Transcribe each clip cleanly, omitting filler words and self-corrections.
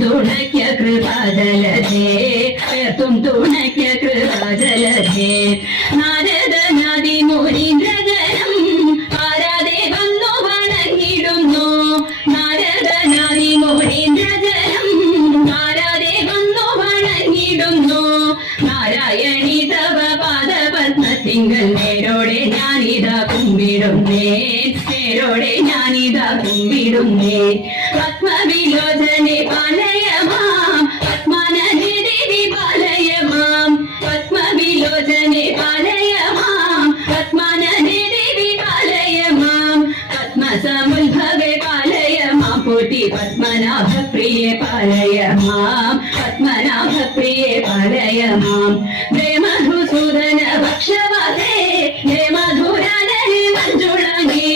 തുണയ്ക്ക കൃപാജലധേ തുണയ്ക്ക കൃപാജലധേ നാരദനാദി മുനീന്ദ്രജനം ആരാധേ വന്നു വണങ്ങിടുന്നു നാരദനാദി മുനീന്ദ്രജനം ആരാധേ വന്നു വണങ്ങിടുന്നു നാരായണി തവ പാദപത്മത്തിങ്കൽ നേരോടെ ഞാനിതാ കുമ്പിടുന്നേ നേരോടെ ഞാനിതാ കുമ്പിടുന്നേ പത്മവിലോചനെ പാലയ മാം പത്മനനെ ദേവി പാലയ മാം പത്മവിലോചനെ പാലയ മാം പത്മനനെ ദേവി പാലയ മാം പത്മസമുദ്ഭവേ പാലയ മാം പോറ്റി പത്മനാഭ പ്രിയേ പാലയ മാം പത്മനാഭ പ്രിയേ പാലയ മാം ഹേ മധുസൂദന ഭക്ഷവതേ ഹേ മധുരനേ മഞ്ജുളങ്ങി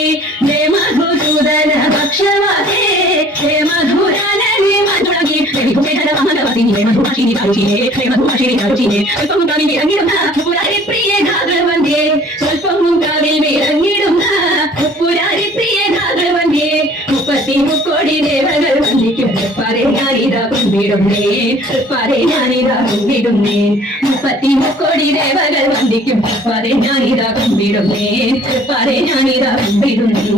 ഹേ മധുസൂദന ഭക്ഷവതേ ഹേ മധുരനേ മഞ്ജുളങ്ങി ദേവി കുചേതന മഹനവസിനി ഹേ മധുഭാഷിനി കാരുചിനേ ഹേ മധുഭാഷിനി കാരുചിനേ സ്വൽപ്പം കാവിൽ വിളങ്ങിടുന്ന പുരാരി പ്രിയ ഘാതവന്യേ സ്വൽപ്പം കാവിൽ വിളങ്ങിടുന്ന പുരാരി പ്രിയ ഘാതവന്യേ 33 ദേവകൾ വന്ദിക്കും പാരെ ഞാനിതാ കുമ്പിടുന്നേ പാരെ ഞാനിതാ കുമ്പിടുന്നേ 33 ദേവകൾ വന്ദിക്കും പാരെ ഞാനിതാ കുമ്പിടുന്നേ പാരെ ഞാനിതാ കുമ്പിടുന്നേ